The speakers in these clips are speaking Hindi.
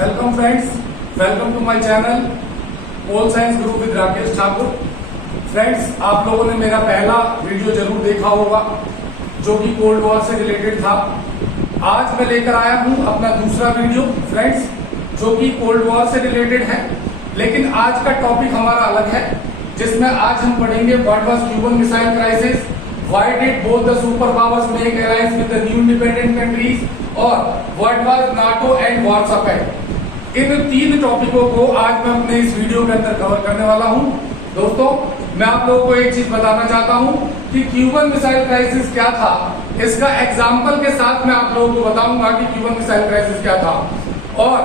Welcome friends, welcome to my channel pol science group with Rakesh Thakur. Friends, आप लोगों ने मेरा पहला वीडियो जरूर देखा होगा जो कि कोल्ड वॉर से रिलेटेड था। आज मैं लेकर आया हूं अपना दूसरा वीडियो फ्रेंड्स जो कि कोल्ड वॉर से रिलेटेड है, लेकिन आज का टॉपिक हमारा अलग है जिसमें आज हम पढ़ेंगे what was Cuban missile crisis, why did both the super powers make alliance with the new independent countries और what was NATO and Warsaw Pact. इन तीन टॉपिकों को आज मैं अपने इस वीडियो के अंदर कवर करने वाला हूं। दोस्तों, मैं आप लोगों को एक चीज बताना चाहता हूं कि क्यूबन मिसाइल क्राइसिस क्या था। इसका एग्जाम्पल के साथ मैं आप लोगों को बताऊंगा कि क्यूबन मिसाइल क्राइसिस क्या था, और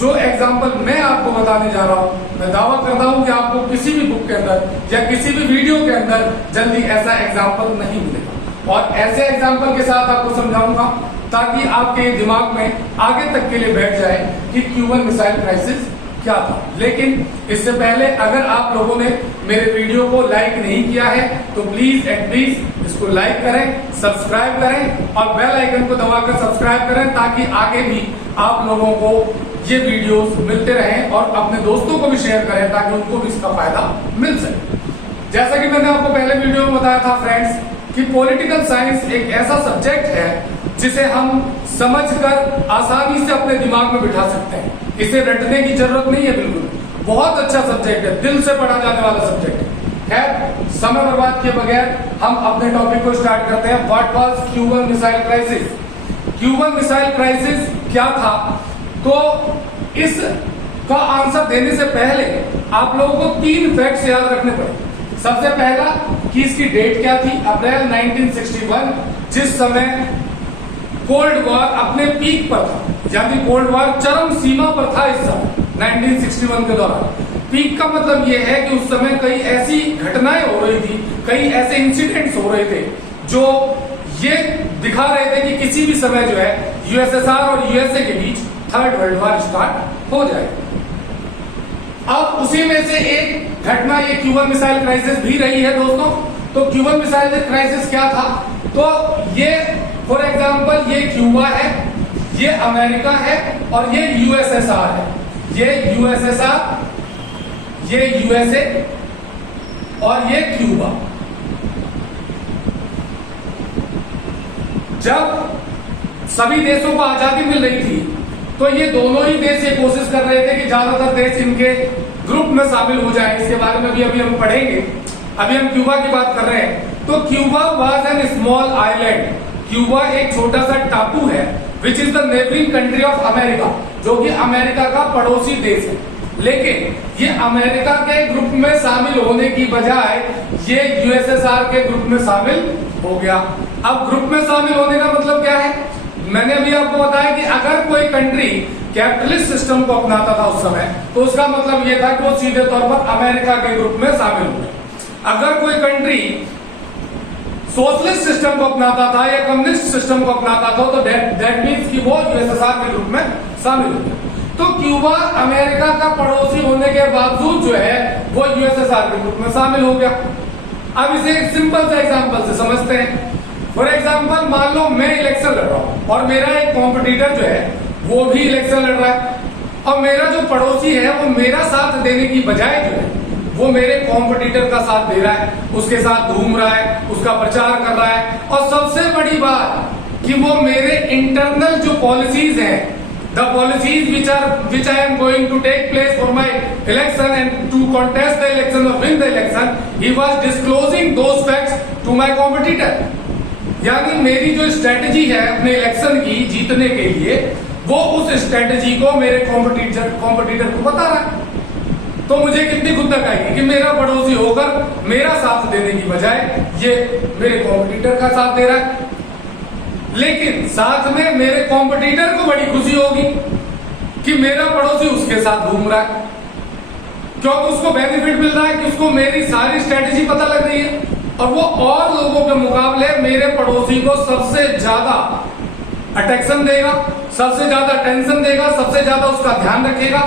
जो एग्जाम्पल मैं आपको बताने जा रहा हूं, मैं दावा करता हूं कि आपको किसी भी बुक के अंदर या किसी भी वीडियो के अंदर जल्दी ऐसा एग्जाम्पल नहीं मिलेगा, और ऐसे एग्जाम्पल के साथ आपको समझाऊंगा ताकि आपके दिमाग में आगे तक के लिए बैठ जाए कि क्यूबन मिसाइल क्राइसिस क्या था। लेकिन इससे पहले अगर आप लोगों ने मेरे वीडियो को लाइक नहीं किया है तो प्लीज एंड प्लीज इसको लाइक करें, सब्सक्राइब करें और बेल आइकन को दबाकर सब्सक्राइब करें ताकि आगे भी आप लोगों को ये वीडियोस मिलते रहें और अपने दोस्तों को भी शेयर करें ताकि उनको भी इसका फायदा मिल सके। जैसा कि मैंने आपको पहले वीडियो में बताया था फ्रेंड्स कि पॉलिटिकल साइंस एक ऐसा सब्जेक्ट है जिसे हम समझकर आसानी से अपने दिमाग में बिठा सकते हैं। इसे रटने की जरूरत नहीं है, बिल्कुल बहुत अच्छा सब्जेक्ट है, दिल से पढ़ा जाने वाला सब्जेक्ट है। खैर, समय बर्बाद किए बगैर हम अपने टॉपिक को स्टार्ट करते हैं। What was Cuban missile crisis. Cuban missile crisis क्या था, तो इस का आंसर देने से पहले आप लोगों को तीन फैक्ट्स याद रखने पड़े। सबसे पहला कि इसकी डेट क्या थी, अप्रैल 1961, जिस समय कोल्ड वॉर अपने पीक पर था, यानी कोल्ड वॉर चरम सीमा पर था इस समय 1961 के दौरान। पीक का मतलब यह है कि उस समय कई ऐसी घटनाएं हो रही थी, कई ऐसे इंसिडेंट्स हो रहे थे जो ये दिखा रहे थे कि किसी भी समय जो है यूएसएसआर और यूएसए के बीच थर्ड वर्ल्ड वॉर स्टार्ट हो जाए। अब उसी में से एक घटना ये क्यूबन मिसाइल क्राइसिस भी रही है दोस्तों। तो क्यूबन मिसाइल क्राइसिस क्या था, तो ये फॉर एग्जाम्पल ये क्यूबा है, ये अमेरिका है और ये यूएसएसआर है। ये यूएसएसआर, ये यूएसए और ये क्यूबा। जब सभी देशों को आजादी मिल रही थी तो ये दोनों ही देश ये कोशिश कर रहे थे कि ज्यादातर देश इनके ग्रुप में शामिल हो जाए। इसके बारे में भी अभी हम पढ़ेंगे। अभी हम क्यूबा की बात कर रहे हैं। तो Cuba was an small island. Cuba एक छोटा सा टापू है which is the neighbouring country of America, जो कि अमेरिका का पड़ोसी देश है। लेकिन ये अमेरिका के ग्रुप में शामिल होने की बजाय ये यूएसएसआर के ग्रुप में शामिल हो गया। अब ग्रुप में शामिल होने का मतलब क्या है, मैंने अभी आपको बताया कि अगर कोई कंट्री कैपिटलिस्ट सिस्टम को अपनाता था उस समय, तो उसका मतलब यह था कि वो सीधे तौर पर अमेरिका के ग्रुप में शामिल हो गए। अगर कोई कंट्री सोशलिस्ट सिस्टम को अपनाता था या कम्युनिस्ट सिस्टम को अपनाता था तो दैट मीन्स कि वो यूएसएसआर के ग्रुप में शामिल हो गया। तो क्यूबा अमेरिका का पड़ोसी होने के बावजूद जो है वो यूएसएसआर के ग्रुप में शामिल हो गया। अब इसे एक सिंपल सा एग्जांपल से समझते हैं। फॉर एग्जांपल, मान लो मैं इलेक्शन लड़ रहा हूं और मेरा एक कॉम्पिटिटर जो है वो भी इलेक्शन लड़ रहा है, और मेरा जो पड़ोसी है वो मेरा साथ देने की बजाय जो है वो मेरे कॉम्पिटिटर का साथ दे रहा है, उसके साथ घूम रहा है, उसका प्रचार कर रहा है, और सबसे बड़ी बात कि वो मेरे इंटरनल जो पॉलिसीज हैं, the policies which I am going to take place for my election and to contest the election or win the election, he was disclosing those facts to my competitor। यानी मेरी जो स्ट्रेटेजी है अपने इलेक्शन की जीतने के लिए, वो उस स्ट्रेटेजी को मेरे कॉम्पिटिटर को बता रहा है। तो मुझे कितनी खुंदक आएगी कि मेरा पड़ोसी होकर मेरा साथ देने की बजाय ये मेरे कॉम्पिटिटर का साथ दे रहा है। लेकिन साथ में मेरे कॉम्पिटिटर को बड़ी खुशी होगी कि मेरा पड़ोसी उसके साथ घूम रहा है, क्योंकि उसको बेनिफिट मिल रहा है कि उसको मेरी सारी स्ट्रेटेजी पता लग रही है, और वो और लोगों के मुकाबले मेरे पड़ोसी को सबसे ज्यादा अटेंशन देगा, सबसे ज्यादा टेंशन देगा, सबसे ज्यादा उसका ध्यान रखेगा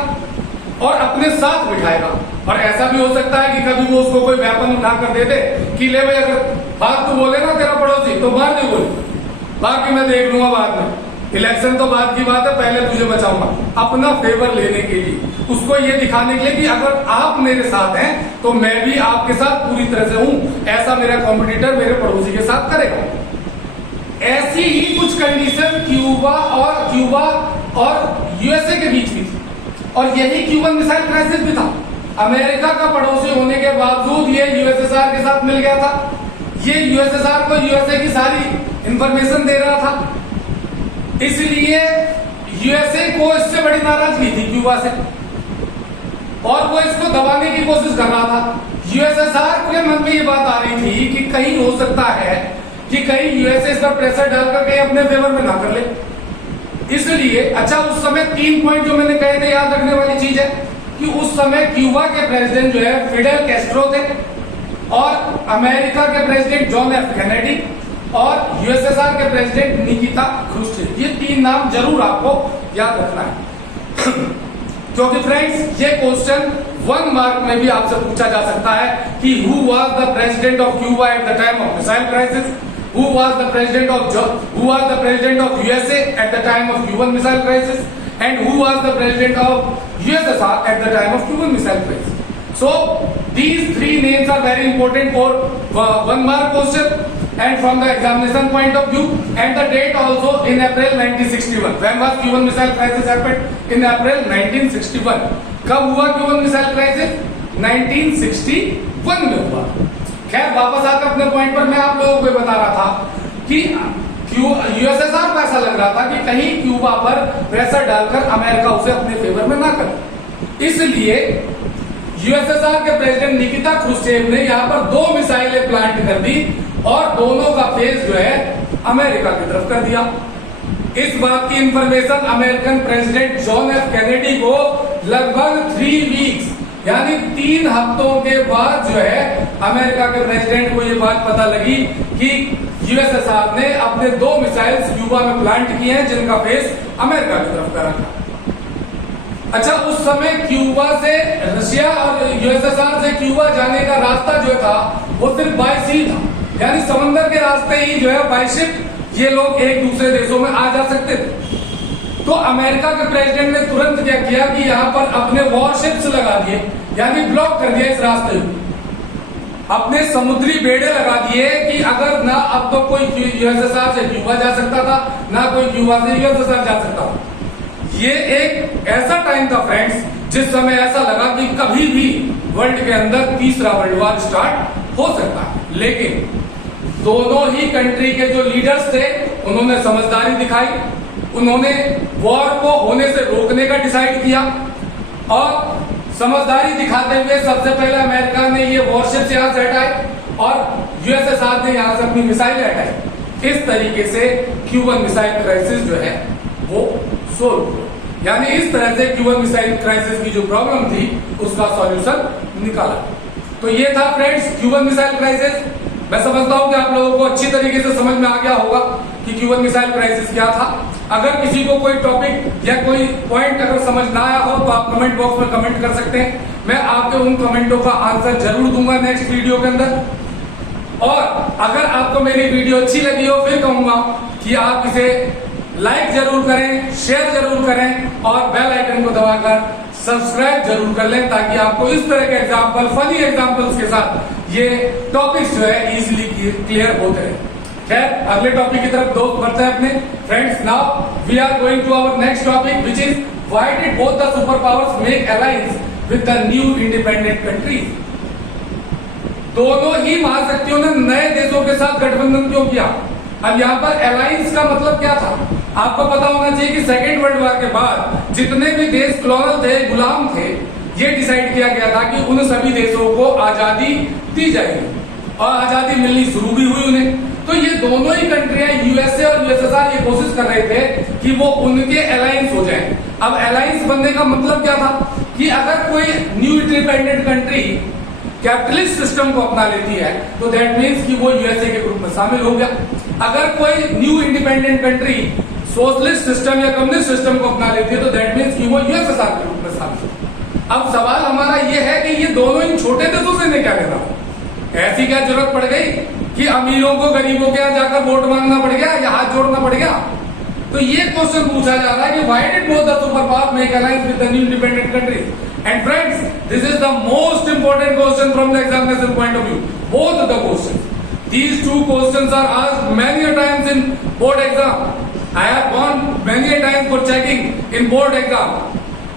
और अपने साथ बिठाएगा। और ऐसा भी हो सकता है कि कभी वो उसको कोई वेपन उठाकर दे दे कि ले भाई, अगर बात तो बोले ना तेरा पड़ोसी तो मार दे गोली, बाकी मैं देख लूंगा बाद में। इलेक्शन तो बाद की बात है, पहले तुझे बचाऊंगा अपना फेवर लेने के लिए, उसको ये दिखाने के लिए कि अगर आप मेरे साथ हैं तो मैं भी आपके साथ पूरी तरह से हूं। ऐसा मेरा कॉम्पिटिटर मेरे पड़ोसी के साथ करेगा। ऐसी ही कुछ कंडीशन क्यूबा और यूएसए के बीच भी थी, और यही क्यूबन मिसाइल क्राइसिस भी था। अमेरिका का पड़ोसी होने के बावजूद ये यूएसएसआर के साथ मिल गया था। ये यूएसएसआर को यूएसए की सारी इंफॉर्मेशन दे रहा था, इसलिए यूएसए को इससे बड़ी नाराजगी थी क्यूबा से, और वो इसको दबाने की कोशिश कर रहा था। यूएसएसआर के मन में ये बात आ रही थी कि कहीं हो सकता है कि कहीं यूएसए इस पर प्रेशर डालकर कहीं अपने फेवर में ना कर ले, इसलिए अच्छा उस समय 3 पॉइंट जो मैंने कहे थे याद रखने वाली चीज है कि उस समय क्यूबा के प्रेसिडेंट जो है फिडेल कैस्ट्रो थे, और अमेरिका के प्रेसिडेंट जॉन एफ कैनेडी, और यूएसएसआर के प्रेसिडेंट निकिता ख्रुश्चेव। ये 3 नाम जरूर आपको याद रखना है क्योंकि फ्रेंड्स ये क्वेश्चन 1 मार्क में भी आपसे पूछा जा सकता है कि who was the president of Cuba at the time of missile crisis, who was the president of USA at the time of Cuban missile crisis, and who was the president of USSR at the time of Cuban Missile Crisis. So these 3 names are very important for 1 mark question and from the examination point of view, and the date also in April 1961. When was Cuban Missile Crisis happened? In April 1961. कब हुआ Cuban Missile Crisis? 1961 में हुआ। खैर वापस आकर अपने पॉइंट पर मैं आप लोगों को बता रहा था कि यूएसएसआर को ऐसा लग रहा था कि कहीं क्यूबा पर प्रेशर डालकर अमेरिका उसे अपने फेवर में ना करे, इसलिए यूएसएसआर के प्रेसिडेंट निकिता ख्रुश्चेव ने यहाँ पर 2 मिसाइलें प्लांट कर दी और दोनों का फेस जो है अमेरिका की तरफ कर दिया। इस बात की information American president John F Kennedy को लगभग 3 वीक्स यानी 3 हफ्तों के बाद जो है अमेरिका के प्रेसिडेंट को ये बात पता लगी कि यूएसएसआर ने अपने 2 मिसाइल्स क्यूबा में प्लांट किए हैं जिनका फेस अमेरिका की तरफ कर रखा। अच्छा उस समय क्यूबा से रशिया और यूएसएसआर से क्यूबा जाने का रास्ता जो था वो सिर्फ बाय सी था, यानी समंदर के रास्ते ही जो है बाय शिप ये लोग एक दूसरे देशों में आ जा सकते थे। तो अमेरिका के प्रेसिडेंट ने तुरंत क्या किया कि यहाँ पर अपने वॉरशिप्स लगा दिए, यानी ब्लॉक कर दिया इस रास्ते को, अपने समुद्री बेड़े लगा दिए कि अगर ना अब तो कोई यूएसएसआर से क्यूबा जा सकता था ना कोई क्यूबा से यूएसएसआर जा सकता था। ये एक ऐसा टाइम था फ्रेंड्स जिस समय ऐसा लगा कि कभी भी वर्ल्ड के अंदर तीसरा वर्ल्ड वॉर स्टार्ट हो सकता है, लेकिन दोनों ही कंट्री के जो लीडर्स थे उन्होंने समझदारी दिखाई, उन्होंने वॉर को होने से रोकने का डिसाइड किया और समझदारी दिखाते हुए सबसे पहले अमेरिका ने ये वॉरशिप्स यहां से हटाए और यूएसएसआर ने यहां से अपनी मिसाइल हटाई। इस तरीके से क्यूबन मिसाइल क्राइसिस जो है वो सोल्व हुआ, यानी इस तरह से क्यूबन मिसाइल क्राइसिस की जो प्रॉब्लम थी उसका सॉल्यूशन निकाला। तो ये था फ्रेंड्स क्यूबन मिसाइल क्राइसिस। मैं समझता हूं कि आप लोगों को अच्छी तरीके से समझ में आ गया होगा कि क्यूबन मिसाइल क्राइसिस क्या था। अगर किसी को कोई टॉपिक या कोई पॉइंट अगर समझ ना आया हो तो आप कमेंट बॉक्स में कमेंट कर सकते हैं, मैं आपके उन कमेंटों का आंसर जरूर दूंगा नेक्स्ट वीडियो के अंदर। और अगर आपको मेरी वीडियो अच्छी लगी हो फिर कहूंगा कि आप इसे लाइक जरूर करें, शेयर जरूर करें और बेल आइकन को दबाकर सब्सक्राइब जरूर कर लें ताकि आपको इस तरह के एग्जाम्पल, फनी एग्जाम्पल्स के साथ ये टॉपिक्स जो है इजीली क्लियर होते हैं। खैर अगले टॉपिक की तरफ दोस्त बढ़ते हैं अपने friends. Now we are going to our next topic which is why did both the super powers make alliance with the new independent countries. दोनों ही महाशक्तियों ने नए देशों के साथ गठबंधन क्यों किया? अब यहाँ पर अलायंस का मतलब क्या था आपको पता होना चाहिए कि सेकेंड वर्ल्ड वॉर के बाद जितने भी देश कॉलोनल थे, गुलाम थे, ये डिसाइड किया गया था कि उन सभी देशों को आजादी दी जाएगी और आजादी मिलनी शुरू भी हुई उन्हें। तो ये दोनों ही कंट्रियां यूएसए और यूएसएसआर ये कोशिश कर रहे थे कि वो उनके अलायंस हो जाएं। अब अलायंस बनने का मतलब क्या था कि अगर कोई new independent country capitalist system को अपना लेती है तो दैट मीन्स कि वो यूएसए के ग्रुप में शामिल हो गया। अगर कोई new independent country socialist system या कम्युनिस्ट सिस्टम को अपना लेती है तो दैट मीन्स कि वो यूएसएसआर के रूप में शामिल हो। अब सवाल हमारा ये है कि ये दोनों इन छोटे देशों से इन्हें क्या लेना? ऐसी क्या जरूरत पड़ गई कि अमीरों को गरीबों के यहाँ जाकर वोट मांगना पड़ गया या हाथ जोड़ना पड़ गया? तो तो ये क्वेश्चन पूछा जा रहा है कि why did both the super power make alliance with the new independent countries. And friends, this is the most important question from the examination point of view. Both the questions, these two questions are asked many a times in board exam. I have gone many a times for checking in board exam,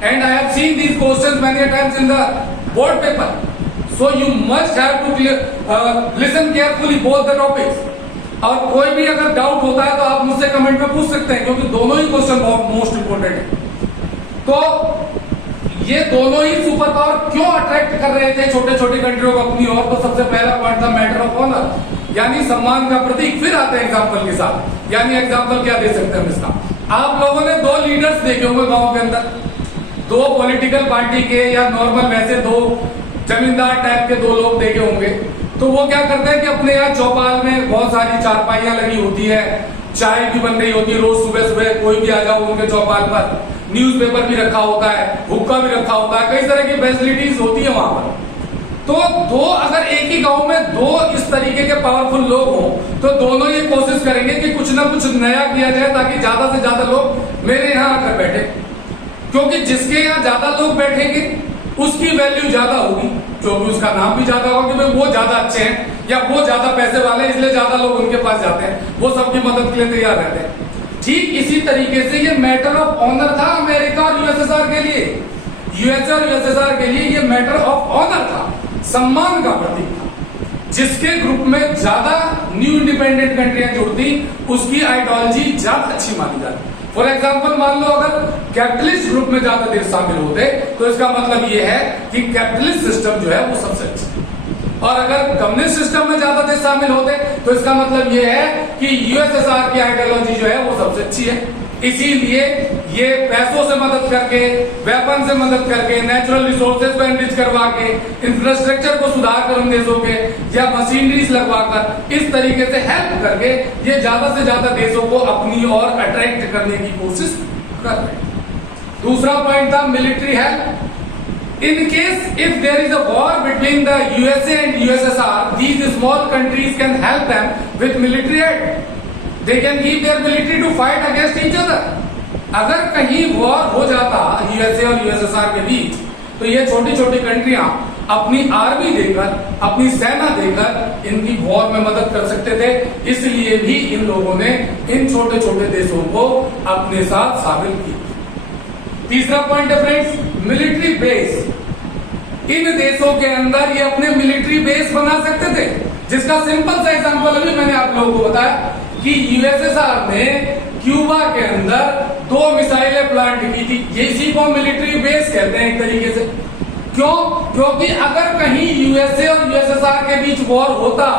and I have seen these questions many a times in the board paper. So you must have to listen carefully both the topics. और कोई भी अगर डाउट होता है तो आप मुझसे कमेंट में पूछ सकते हैं, क्योंकि दोनों ही क्वेश्चन बहुत मोस्ट इंपोर्टेंट है। तो ये दोनों ही सुपर पावर क्यों अट्रैक्ट कर रहे थे छोटे छोटे कंट्रियों को अपनी ओर? तो सबसे पहला पॉइंट था मैटर ऑफ ऑनर, यानी सम्मान का प्रतीक। फिर आते हैं एग्जाम्पल के साथ, यानी एग्जाम्पल क्या दे सकते हैं हम इसका। आप लोगों ने दो लीडर्स देखे होंगे गांव के अंदर, दो पॉलिटिकल पार्टी के या नॉर्मल वैसे दो जमींदार टाइप के दो लोग देखे होंगे। तो वो क्या करते हैं कि अपने यहाँ चौपाल में बहुत सारी चारपाइयां लगी होती है, चाय भी बन रही होती है, रोज सुबह सुबह कोई भी आ जाओ उनके चौपाल पर, न्यूज़पेपर भी रखा होता है, हुक्का भी रखा होता है, कई तरह की फैसिलिटीज होती है वहां पर। तो दो अगर एक ही गांव में दो इस तरीके के पावरफुल लोग हों तो दोनों ये कोशिश करेंगे कि कुछ ना कुछ नया किया जाए ताकि ज्यादा से ज्यादा लोग मेरे यहाँ आकर बैठे, क्योंकि जिसके यहाँ ज्यादा लोग बैठेंगे उसकी वैल्यू ज्यादा होगी, क्योंकि उसका नाम भी ज्यादा होगा कि भाई वो ज्यादा अच्छे हैं या वो ज्यादा पैसे वाले हैं, इसलिए ज्यादा लोग उनके पास जाते हैं, वो सबकी मदद के लिए तैयार रहते हैं। ठीक इसी तरीके से ये मैटर ऑफ ऑनर था अमेरिका और यूएसएसआर के लिए, यूएसए और यूएसएसआर के लिए ये मैटर ऑफ ऑनर था, सम्मान का प्रतीक था। जिसके ग्रुप में ज्यादा न्यू इंडिपेंडेंट कंट्रियां जुड़ती उसकी आइडियोलॉजी ज्यादा अच्छी मानी जाती। फॉर एग्जाम्पल मान लो अगर कैपिटलिस्ट ग्रुप में ज्यादा देश शामिल होते तो इसका मतलब ये है कि कैपिटलिस्ट सिस्टम जो है वो सबसे अच्छा है, और अगर कम्युनिस्ट सिस्टम में ज्यादा देश शामिल होते तो इसका मतलब ये है कि यूएसएसआर की आइडियोलॉजी जो है वो सबसे अच्छी है। इसीलिए ये पैसों से मदद करके, वेपन से मदद करके, नेचुरल रिसोर्सेज को एनरिच करवा के, इंफ्रास्ट्रक्चर को सुधार कर उन देशों के या मशीनरीज लगवाकर इस तरीके से हेल्प करके ये ज्यादा से ज्यादा देशों को अपनी ओर अट्रैक्ट करने की कोशिश कर रहे हैं। दूसरा पॉइंट था military help. In case if there is a war between the USA and USSR, these small countries can help them with military aid. They can give their military to fight against each other. अगर कहीं वॉर हो जाता यूएसए और यूएसएसआर के बीच तो ये छोटी छोटी कंट्रियां अपनी आर्मी देकर, अपनी सेना देकर इनकी वॉर में मदद कर सकते थे। इसलिए भी इन लोगों ने इन छोटे छोटे देशों को अपने साथ शामिल किया। तीसरा पॉइंट है फ्रेंड्स, मिलिट्री बेस। इन देशों के अंदर ये अपने मिलिट्री बेस बना सकते थे, जिसका सिंपल सा एग्जांपल अभी मैंने आप लोगों को बताया कि यूएसएसआर ने क्यूबा के अंदर 2 मिसाइलें प्लांट की थी। ये इसी को मिलिट्री बेस कहते हैं एक तरीके से। क्यों? क्योंकि अगर कहीं यूएसए और यूएसएसआर के बीच वॉर होता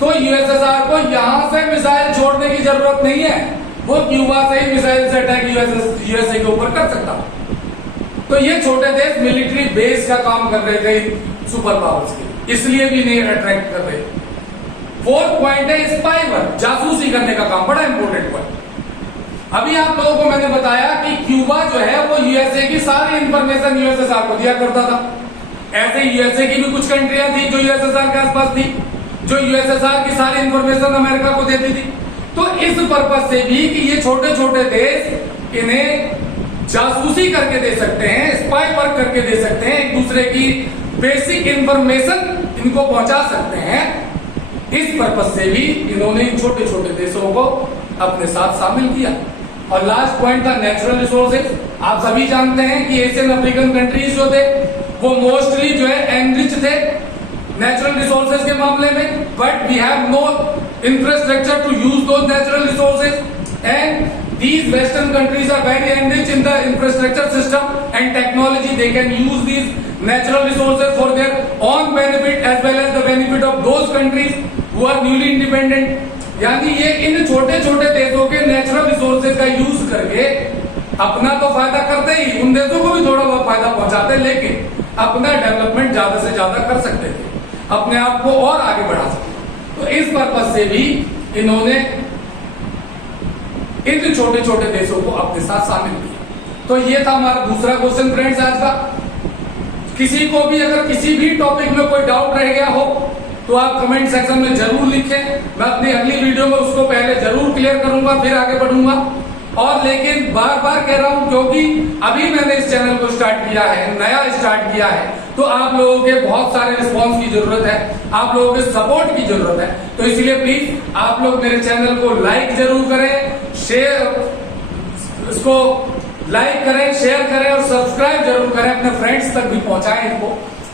तो यूएसएसआर को यहां से मिसाइल छोड़ने की जरूरत नहीं है, वो क्यूबा से ही मिसाइल से अटैक यूएसए के ऊपर कर सकता। तो ये छोटे देश मिलिट्री बेस का काम कर रहे थे सुपर पावर्स के, इसलिए भी नहीं अट्रैक्ट कर रहे। फोर्थ पॉइंट है स्पाई वर्क, जासूसी करने का काम, बड़ा इंपॉर्टेंट पॉइंट। अभी आप लोगों को मैंने बताया कि क्यूबा जो है वो यूएसए की सारी इंफॉर्मेशन यूएसएसआर को दिया करता था। ऐसे यूएसए की भी कुछ कंट्रियां थी जो यूएसएसआर के आसपास थी, जो यूएसएसआर की सारी इंफॉर्मेशन अमेरिका को देती थी। तो इस पर्पज से भी कि ये छोटे छोटे देश इन्हें जासूसी करके दे सकते हैं, स्पाई वर्क करके दे सकते हैं, एक दूसरे की बेसिक इंफॉर्मेशन इनको पहुंचा सकते हैं। इस पर्पज से भी इन्होंने इन छोटे छोटे देशों को अपने साथ शामिल किया। और लास्ट पॉइंट था नेचुरल रिसोर्सेज। आप सभी जानते हैं कि एशियन अफ्रीकन कंट्रीज जो थे वो मोस्टली जो है एनरिच थे नेचुरल रिसोर्सेज के मामले में, but we have no infrastructure to use those natural resources and these western countries are very enriched in the infrastructure system and technology. They can use these natural resources for their own benefit as well as the benefit of those countries who are newly independent. यानी ये इन छोटे छोटे देशों के नेचुरल रिसोर्सेज का यूज करके अपना तो फायदा करते ही, उन देशों को भी थोड़ा बहुत फायदा पहुंचाते, लेकिन अपना डेवलपमेंट ज्यादा से ज्यादा कर सकते थे, अपने आप को और आगे बढ़ा सकते। तो इस पर्पज से भी इन्होंने इन छोटे छोटे देशों को अपने साथ शामिल किया। तो ये था हमारा दूसरा क्वेश्चन फ्रेंड्स आज का। किसी को भी अगर किसी भी टॉपिक में कोई डाउट रह गया हो तो आप कमेंट सेक्शन में जरूर लिखें। मैं अपनी अगली वीडियो में उसको पहले जरूर क्लियर करूंगा, फिर आगे बढ़ूंगा। और लेकिन बार बार कह रहा हूं क्योंकि अभी मैंने इस चैनल को स्टार्ट किया है, नया स्टार्ट किया है, तो आप लोगों के बहुत सारे रिस्पॉन्स की जरूरत है, आप लोगों के सपोर्ट की जरूरत है। तो इसलिए प्लीज आप लोग मेरे चैनल को लाइक जरूर करें, इसको लाइक करें, शेयर करें और सब्सक्राइब जरूर करें, अपने फ्रेंड्स तक भी पहुंचाएं इनको।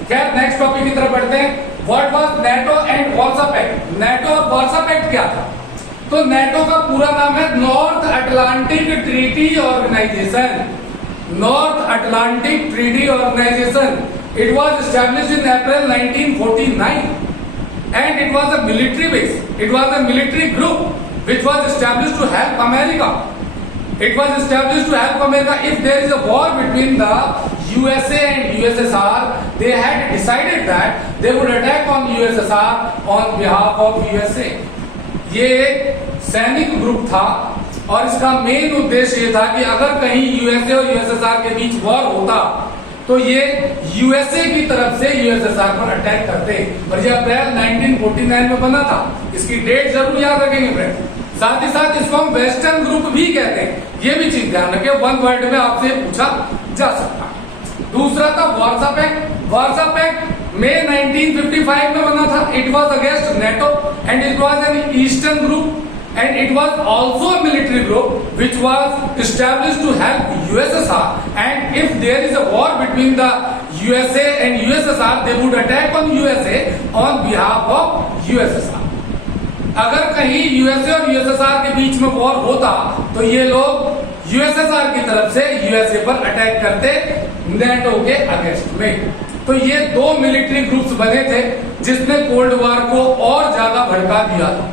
खैर नेक्स्ट टॉपिक की तरफ बढ़ते हैं। What was NATO and Warsaw pact? NATO और वार्सा पैक्ट क्या था? तो नेटो का पूरा नाम है North Atlantic treaty organisation. North Atlantic treaty organisation. It was established in April 1949 and it was a military base. It was a military group which was established to help America. It was established to help America if there is a war between the USA and USSR. They had decided that they would attack on USSR on behalf of USA. ये एक सैनिक ग्रुप था और इसका मेन उद्देश्य ये था कि अगर कहीं यूएसए और यूएसएसआर के बीच वॉर होता तो ये यूएसए की तरफ से यूएसएसआर पर अटैक करते। और ये अप्रैल 1949 में बना था। इसकी डेट जरूर याद रखेंगे फ्रेंड्स। साथ ही साथ इसको हम वेस्टर्न ग्रुप भी कहते हैं, ये भी चीज ध्यान रखें, वन वर्ड में आपसे पूछा जा सकता है। दूसरा था वार्सा पैक्ट। वार्सा पैक्ट मई 1955 में बना था। It was against NATO and it was an eastern group and it was also a military group which was established to help USSR, and if there is a war between the USA and USSR they would attack on USA on behalf of USSR. अगर कहीं यूएसए और यूएसएसआर के बीच में वॉर होता तो ये लोग यूएसएसआर की तरफ से यूएसए पर अटैक करते नेटो के अगेंस्ट में। तो ये दो मिलिट्री ग्रुप्स बने थे जिसने कोल्ड वॉर को और ज्यादा भड़का दिया था।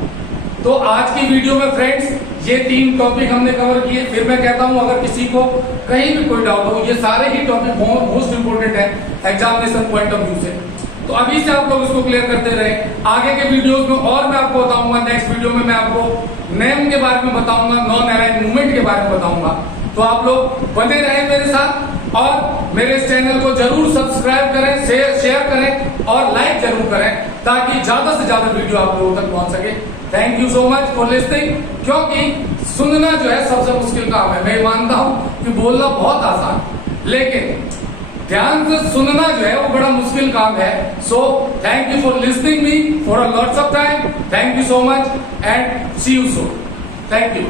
तो आज की वीडियो में फ्रेंड्स ये 3 टॉपिक हमने कवर किए। फिर मैं कहता हूं अगर किसी को कहीं भी कोई डाउट हो, ये सारे ही टॉपिक मोस्ट इंपोर्टेंट है एग्जामिनेशन पॉइंट ऑफ व्यू से, तो अभी से आप लोग इसको क्लियर करते रहे। आगे के वीडियोस में और मैं आपको बताऊंगा, नेक्स्ट वीडियो में मैं आपको नेम के बारे में बताऊंगा, नॉन अलाइन मूवमेंट के बारे में बताऊंगा। तो आप लोग बने रहे मेरे साथ और मेरे इस चैनल को जरूर सब्सक्राइब करें, शेयर करें और लाइक जरूर करें ताकि ज्यादा से ज्यादा वीडियो आप लोगों तक पहुंच सके। Thank you so much for listening. क्योंकि सुनना जो है सबसे मुश्किल काम है। मैं मानता हूं कि बोलना बहुत आसान, लेकिन ध्यान से सुनना जो है वो बड़ा मुश्किल काम है। So thank you for listening me for a lots of time. Thank you so much and see you soon. Thank you.